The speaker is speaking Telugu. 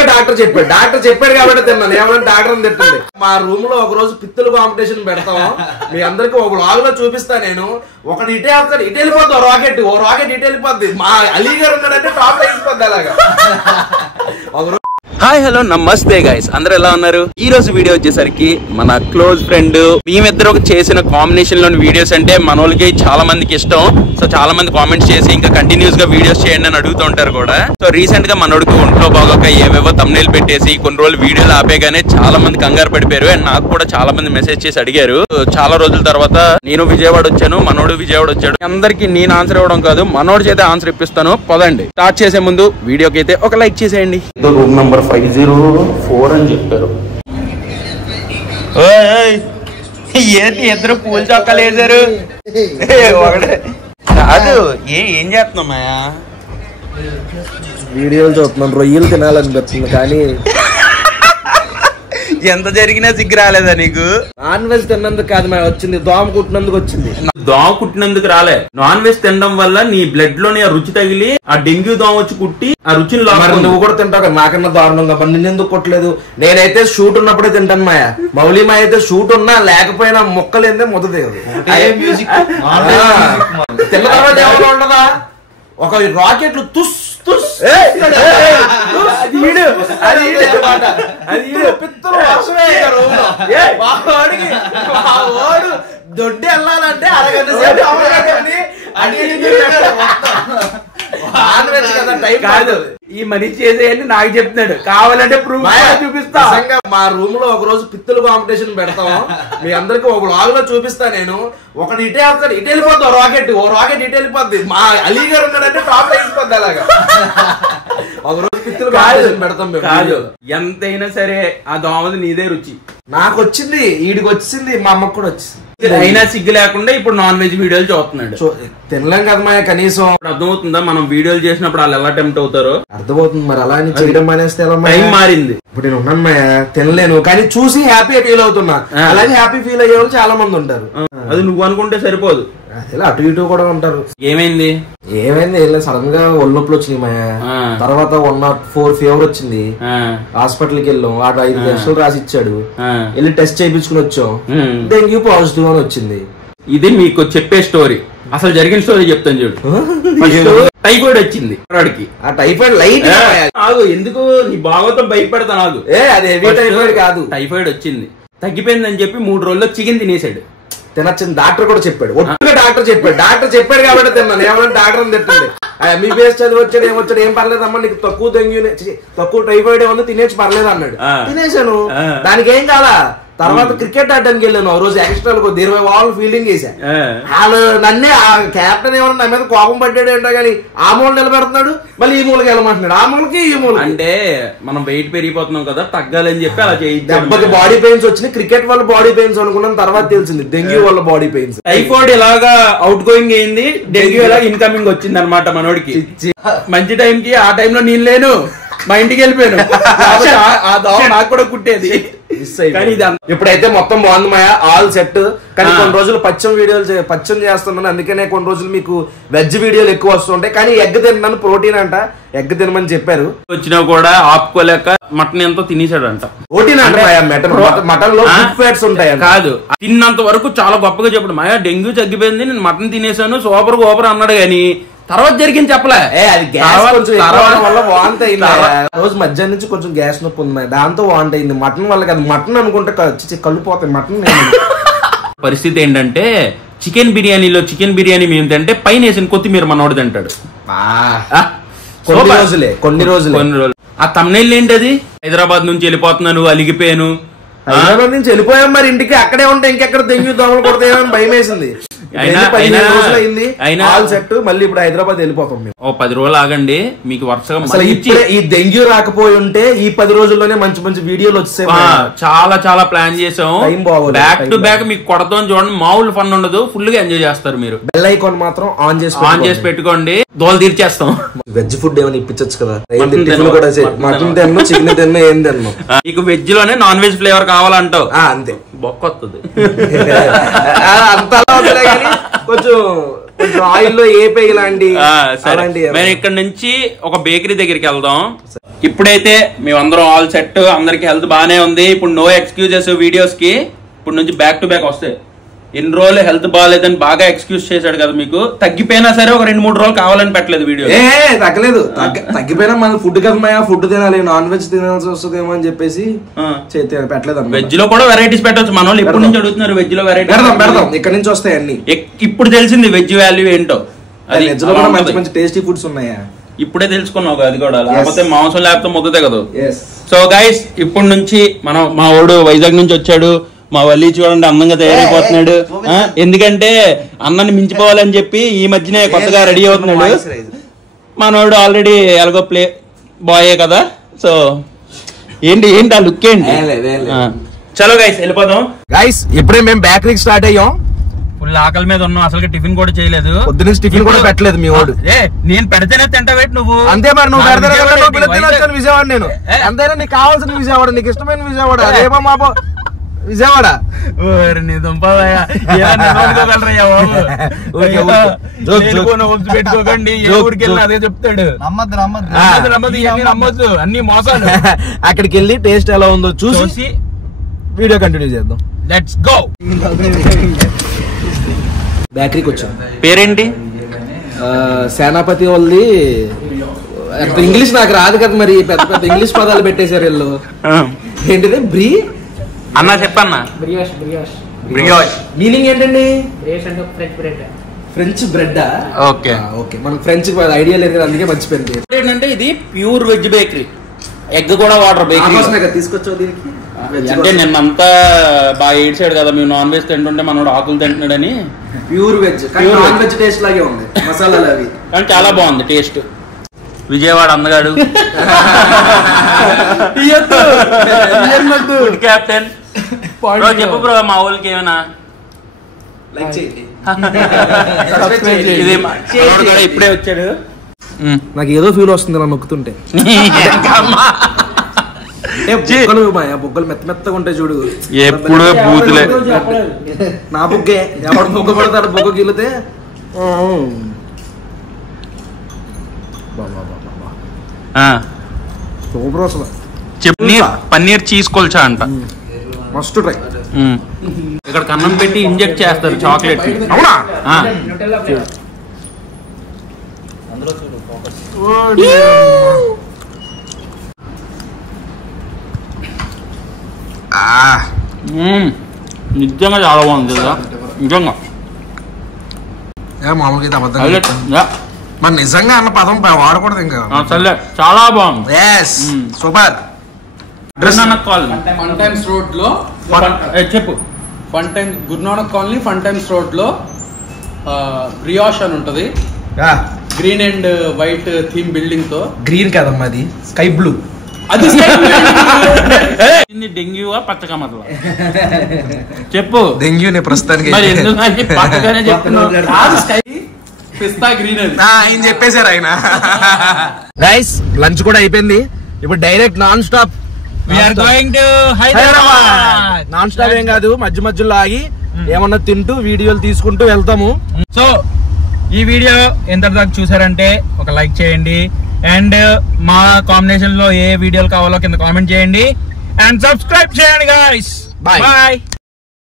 ఒట్టుగా డాక్టర్ చెప్పాడు కాబట్టి తిన్నాను. ఏమన్నా డాక్టర్ అని తిట్టండి. మా రూమ్ లో ఒక రోజు పిత్తుల కాంపిటీషన్ పెడతాము. మీ అందరికి ఒక బ్లాగ్ లో చూపిస్తా. నేను ఒకటి ఇటే వస్తాడు, ఇటు వెళ్ళిపోద్ది. ఓ రాకెట్ ఇటు వెళ్ళిపోద్ది. మా అలీ గారు ఉన్నాడంటే టాప్ వెళ్ళిపోద్ది అలాగా. ఒక రోజు హాయ్ హలో నమస్తే గైస్, అందరూ ఎలా ఉన్నారు? ఈ రోజు వీడియో వచ్చేసరికి మన క్లోజ్ ఫ్రెండ్ మేమిద్దరు చేసిన కాంబినేషన్ లోని వీడియోస్ అంటే మన వాళ్ళకి చాలా మందికి ఇష్టం. సో చాలా మంది కామెంట్స్ చేసి ఇంకా కంటిన్యూస్ గా వీడియోస్ చేయండి అని అడుగుతూ ఉంటారు కూడా. సో రీసెంట్ గా మనోడికి ఒంట్లో బాగోక ఏవేవో తమ్నెయిల్ పెట్టేసి కొన్ని రోజులు వీడియోలు ఆపేగానే చాలా మంది కంగారు పడిపోయారు. అండ్ నాకు కూడా చాలా మంది మెసేజ్ చేసి అడిగారు. చాలా రోజుల తర్వాత నేను విజయవాడ వచ్చాను, మనోడు విజయవాడ వచ్చాడు. అందరికి నేను ఆన్సర్ ఇవ్వడం కాదు, మనోడు చేతే ఆన్సర్ ఇప్పిస్తాను. పదండి స్టార్ట్ చేసే ముందు వీడియోకి అయితే ఒక లైక్ చేసేయండి. రూమ్ నంబర్ 504 అని చెప్పారు. ఏంటి ఇద్దరు పూల చొక్కాలు వేసారు? కాదు ఏం చేస్తున్నామా? వీడియోలు చూస్తున్నాను. రొయ్యలు తినాలనిపిస్తుంది కానీ ఎంత జరిగినా సిగ్గు రాలేదా నీకు? నాన్ వెజ్ తిన్నందుకు కాదు మా వచ్చింది, దోమ కుట్టినందుకు వచ్చింది. దోమ కుట్టినందుకు రాలే, నాన్ వెజ్ తినడం వల్ల నీ బ్లడ్ లోని ఆ రుచి తగిలి ఆ డెంగ్యూ దోమ వచ్చి కుట్టి ఆ రుచిని నువ్వు కూడా తింటావు కదా, నాకన్నా దారుణంగా. మరి నిన్నెందుకు కొట్టలేదు? నేనైతే షూట్ ఉన్నప్పుడే తింటాను మాయా. మౌలి మా అయితే షూట్ ఉన్నా లేకపోయినా మొక్కలేందే ముద్దదేవు. తిన్న తర్వాత ఏమైనా ఉండదా? ఒక రాకెట్లు తుస్ తుస్ దొడ్డి వెళ్ళాలంటే అరగంట సేపు కాదు. ఈ మనిషి చేసేయని నాకు చెప్తున్నాడు, కావాలంటే ప్రూఫ్ చూపిస్తా. మా రూమ్ లో ఒక రోజు పిత్తుల కాంపిటీషన్ పెడతాము. మీ అందరికి ఒక బ్లాగ్ లో చూపిస్తా. నేను ఒకటి ఇటే వస్తాడు, ఇటు వెళ్ళిపోద్ది. ఓ రాకెట్ ఇటు వెళ్ళిపోద్ది. మా అలీ గారు ఉన్నాడంటే టాప్ వెళ్ళిపోద్ది అలాగా. ఒక రోజు పిత్తుల కాంపిటీషన్ పెడతాం. కాదు, ఎంతైనా సరే ఆ దోమది నీదే రుచి. నాకు వచ్చింది, వీడికి వచ్చింది, మా అమ్మకు కూడా వచ్చింది. అయినా సిగ్గు లేకుండా ఇప్పుడు నాన్ వెజ్ వీడియోలు చూస్తున్నాడు. తినలేం కదా మా కనీసం. అర్థమవుతుందా మనం వీడియోలు చేసినప్పుడు వాళ్ళు ఎలా టెంప్ట్ అవుతారో? అర్థమవుతుంది. మరి అలా అని చేయడం మానేస్తే ఎలా? టైం మారింది. ఇప్పుడు నేను ఉన్నాను మాయా, తినలేను కానీ చూసి హ్యాపీ ఫీల్ అవుతున్నా. అలాగే హ్యాపీ ఫీల్ అయ్యే వాళ్ళు చాలా మంది ఉంటారు. అది నువ్వు అనుకుంటే సరిపోదు, అలా అటు ఇటు కూడా ఉంటారు. ఏమైంది సడన్ గా ఒళ్ళు నొప్పులు వచ్చినాయి మాయా. తర్వాత 104 ఫీవర్ వచ్చింది. హాస్పిటల్కి వెళ్ళాం. వాడు 5 లక్షలు రాసి ఇచ్చాడు. వెళ్ళి టెస్ట్ చేయించుకుని వచ్చాం. డెంగ్యూ పాజిటివ్ అని వచ్చింది. ఇది మీకు చెప్పే స్టోరీ. అసలు జరిగిన స్టోరీ చెప్తాను చూడు. టైఫాయిడ్ వచ్చింది వాడికి. ఆ టైఫాయిడ్ లైట్ ఆగు, ఎందుకు నీ భాగవతం భయపెడతా? నాకు అది హెవీ టైఫాయిడ్ కాదు. టైఫాయిడ్ వచ్చింది, తగ్గిపోయిందని చెప్పి 3 రోజుల్లో చికెన్ తినేసాడు. తినొచ్చింది. డాక్టర్ కూడా చెప్పాడు. ఒట్టుగా డాక్టర్ చెప్పాడు కాబట్టి తిన్నాను. ఏమన్నా డాక్టర్ అని తిట్టండి. ఎంబీబీఎస్ చదివి వచ్చాడు, ఏమొచ్చాడు, ఏం పర్లేదమ్మా, నీకు తక్కువ తక్కువ టైఫాయిడ్ ఏమన్నా తినేసి పర్లేదు అన్నాడు. తినేసాను, దానికి ఏం కాదా. తర్వాత క్రికెట్ ఆడడానికి వెళ్ళాను. రోజు ఎక్స్ట్రా 20 ఓవర్లు ఫీల్డింగ్ చేశా. వాళ్ళు నన్నే కెప్టెన్ ఏమన్నా నా మీద కోపం పడ్డాడు ఏంటో గానీ ఆ మూల నిలబెడుతున్నాడు, మళ్ళీ ఈ మూలకి వెళ్ళమంటున్నాడు. ఆ మూలకి ఈ మూల అంటే మనం వెయిట్ పెరిగిపోతున్నాం కదా, తగ్గాలని చెప్పి అలా చేయి. దెబ్బకి బాడీ పెయిన్స్ వచ్చినాయి. క్రికెట్ వల్ల బాడీ పెయిన్స్ అనుకున్నాను, తర్వాత తెలిసింది డెంగ్యూ వల్ల బాడీ పెయిన్స్. టైఫాయిడ్ ఇలాగా అవుట్ గోయింగ్ అయింది, డెంగ్యూ ఇలా ఇన్కమింగ్ వచ్చింది అనమాట మనోడికి. మంచి టైంకి ఆ టైంలో నేను లేను, మా ఇంటికి వెళ్ళిపోయాను. ఆ దోమ నాకు కూడా కుట్టేది. ఇప్పుడైతే మొత్తం బాగుంది మాయా, ఆల్ సెట్. కానీ కొన్ని రోజులు పచ్చం చేస్తున్నాను. అందుకనే కొన్ని రోజులు మీకు వెజ్ వీడియోలు ఎక్కువ వస్తుంటాయి. కానీ ఎగ్ తిన్నాను, ప్రోటీన్ అంట, ఎగ్ తినమని చెప్పారు. వచ్చినా కూడా ఆపుకోలేక మటన్ ఎంతో తినేసాడంట. ప్రోటీన్ అంటే మటన్ లో గుడ్ ఫ్యాట్స్ ఉంటాయి. కాదు, తిన్నంత వరకు చాలా గొప్పగా చెప్పాడు. మాయా డెంగ్యూ తగ్గిపోయింది, నేను మటన్ తినేసాను, సూపర్ అన్నాడు. గానీ తర్వాత జరిగింది చెప్పలే. అది గ్యాస్ వల్ల వాంతి అయింది. రోజు మధ్యాహ్నం నుంచి కొంచెం గ్యాస్ నొప్పి ఉంది, దాంతో వాంతి అయింది. మటన్ వల్ల కాదు, మటన్ అనుకుంటే కళ్ళుపోతాయి. మటన్ పరిస్థితి ఏంటంటే చికెన్ బిర్యానీ మేము తింటే పైన వేసిన కొత్తిమీర మనోడు తింటాడు. కొన్ని రోజులు ఆ తమ్నెయిల్ ఏంటి? అది హైదరాబాద్ నుంచి వెళ్ళిపోతున్నాను, అలిగిపోయాను. హైదరాబాద్ నుంచి వెళ్ళిపోయాం, మరి ఇంటికి అక్కడే ఉంటే ఇంకెక్కడ డెంగ్యూ దోమలు కొడతాయని భయం వేసింది. మళ్ళీ ఇప్పుడు హైదరాబాద్ వెళ్ళిపోతాం. 10 రోజులు ఆగండి, మీకు వరుసగా ఈ డెంగ్యూ రాకపోయి ఉంటే ఈ 10 రోజుల్లోనే మంచి మంచి వీడియోలు వచ్చాయి. చాలా ప్లాన్ చేసాం. బ్యాక్ టు బ్యాక్ మీకు కొడతాం చూడండి. మామూలు ఫన్ ఉండదు, ఫుల్ గా ఎంజాయ్ చేస్తారు మీరు. బెల్ ఐకాన్ మాత్రం ఆన్ చేసి పెట్టుకోండి, దోలు తీర్చేస్తాం. వెజ్ ఫుడ్ ఏమైనా ఇప్పించచ్చు కదా. మటన్ తిన్నా, చికెన్ తిన్నా, ఏం తిన్నా. నీకు వెజ్ లోనే నాన్ వెజ్ ఫ్లేవర్ కావాలంటావు, అంతే. బొక్క వస్తుంది. అంతలా కొంచెం ఆయిల్ లో ఏపీ ఇలాంటి మేము ఇక్కడ నుంచి ఒక బేకరీ దగ్గరికి వెళ్దాం. ఇప్పుడైతే మేమందరం ఆల్ సెట్, అందరికి హెల్త్ బాగానే ఉంది. ఇప్పుడు నో ఎక్స్క్యూజెస్ వీడియోస్ కి. ఇప్పుడు నుంచి బ్యాక్ టు బ్యాక్ వస్తాయి. ఎన్ని రోజులు హెల్త్ బాగాలేదని బాగా ఎక్స్క్యూజ్ చేశాడు కదా మీకు. తగ్గిపోయినా సరే ఒక 2-3 రోజులు కావాలని పెట్టలేదు వీడియో. తగ్గలేదు. తగ్గిపోయినా మన ఫుడ్ కదమ్మా, ఫుడ్ తినాలి, నాన్ వెజ్ తినాల్సి వస్తుందేమో అని చెప్పేసి పెట్టలేదు. వెజ్ లో కూడా వెరైటీస్ పెట్టవచ్చు. మన వాళ్ళు ఎప్పటి నుంచి అడుగుతున్నారు వెజ్ లో వెరైటీ పెడదాం. ఇక్కడ నుంచి వస్తాయి అన్ని. ఇప్పుడు తెలిసింది వెజ్ వాల్యూ ఏంటో. అది వెజ్ లో కూడా మంచి మంచి టేస్టీ ఫుడ్స్ ఉన్నాయా? ఇప్పుడే తెలుసుకున్నావు అది కూడా. లేకపోతే మాంసం లేకపోతే ముద్దతే కదా. సో గైస్ ఇప్పటి నుంచి మనం, మా వాడు వైజాగ్ నుంచి వచ్చాడు. మా వల్లి చూడండి అందంగా తయారైపోతున్నాడు. ఎందుకంటే అన్నని మించిపోవాలని చెప్పి ఈ మధ్యనే కొత్తగా రెడీ అవుతున్నాడు. మనోడు ఆల్రెడీ ఎలాగో ప్లే బాయే కదా. సో ఏంటి ఆ లుక్ ఏంటి? చలో గైస్ వెళ్ళిపోదాం. గైస్ ఇప్పుడే మేము బేకరీకి స్టార్ట్ అయ్యాం. ఫుల్ ఆకలి మీద ఉన్నాం. అసలు టిఫిన్ కూడా చేయలేదు. పొద్దున్న టిఫిన్ కూడా పెట్టలేదు మీ వాడు. నేను పెడితేనే తింటా వేట్ నువ్వు. అంతే మరి, నువ్వు పెడితే విజయవాడ. నేను అంతేనా? నీకు కావాల్సిన విజయవాడ, నీకు ఇష్టమైన విజయవాడ, రేపో మాపో విజయవాడ. పెట్టుకోకండి, ఊరికి వెళ్ళి అదే చెప్తాడు. నమ్మద్దు, అన్ని మోసాలు. అక్కడికి వెళ్ళి టేస్ట్ ఎలా ఉందో చూసి వీడియో కంటిన్యూ చేద్దాం. Let's go. బేకరీకి వచ్చాం. పేరేంటి? సేనాపతి వాళ్ళది. ఇంగ్లీష్ నాకు రాదు కదా మరి, పెద్ద పెద్ద ఇంగ్లీష్ పదాలు పెట్టేశారు వీళ్ళు. ఏంటిది? బ్రీ అన్నా చెప్పన్నా. మీనింగ్ ఏంటండి? French bread. ఓకే ఓకే, మనకు ఫ్రెంచ్ ఐడియా లేదు కదా, అందుకే మర్చిపోయింది. ఏంటంటే ఇది ప్యూర్ వెజ్ బేకరీ. ఎగ్ కూడా వాటర్ బేకరీ తీసుకొచ్చావు దీనికి. అంటే నిన్నంతా బాగా ఏడ్చాడు కదా, మేము నాన్ వెజ్ తింటుంటే మనోడు ఆకులు తింటున్నాడని. Pure veg, non veg taste లాగే ఉంది మసాలాలు అవి, కానీ చాలా బాగుంది టేస్ట్. విజయవాడ అందగాడు క్యాప్టెన్. చెప్పు బ్రో, మా ఊళ్ళకి ఏమైనా ఇప్పుడే వచ్చాడు. నాకు ఏదో ఫీల్ వస్తుంది అలా నొక్కుతుంటే. బుగ్గలు మెత్త మెత్తగా ఉంటాయి చూడు. ఎప్పుడు బూతులే. నా బుగ్గే, ఎవడు బుగ్గ పడతాడు, బుగ్గ గిల్లితే సూపర్ అసలు. పన్నీర్ చీజ్ కొల్చా అంట, మస్ట్ ట్రై. ఇక్కడ కన్నం పెట్టి ఇంజెక్ట్ చేస్తారు చాక్లెట్. అవునా? నిజంగా చాలా బాగుంది కదా, నిజంగా. మామూలుగా అబద్ధం, మరి నిజంగా అన్న పదం వాడకూడదు ఇంకా. సరే, చాలా బాగుంది. సూపర్. ఫన్ టైమ్స్ రోడ్ లో చెప్పు. Guru Nanak colony fun times road లో బ్రియాష్ అని ఉంటది. Green and white theme building తో. గ్రీన్ కదమ్మా, అది స్కై బ్లూ. అది డెంగ్యూ పచ్చకమర్ల చెప్పు. డెంగ్యూనే ప్రస్తుతానికి. పిస్తా గ్రీన్ అని ఆయన చెప్పేశారు ఆయన. గైస్ లంచ్ కూడా అయిపోయింది. ఇప్పుడు direct non stop Hyderabad. Non stop ఏం కాదు, మధ్య మధ్యలో ఆగి ఏమన్నా తింటూ వీడియోలు తీసుకుంటూ వెళ్తాము. సో ఈ వీడియో ఎంత దాకా చూసారంటే ఒక లైక్ చేయండి, అండ్ మా కాంబినేషన్ లో ఏ వీడియోలు కావాలో కింద కామెంట్ చేయండి, అండ్ సబ్స్క్రైబ్ చేయండి గైస్. బాయ్.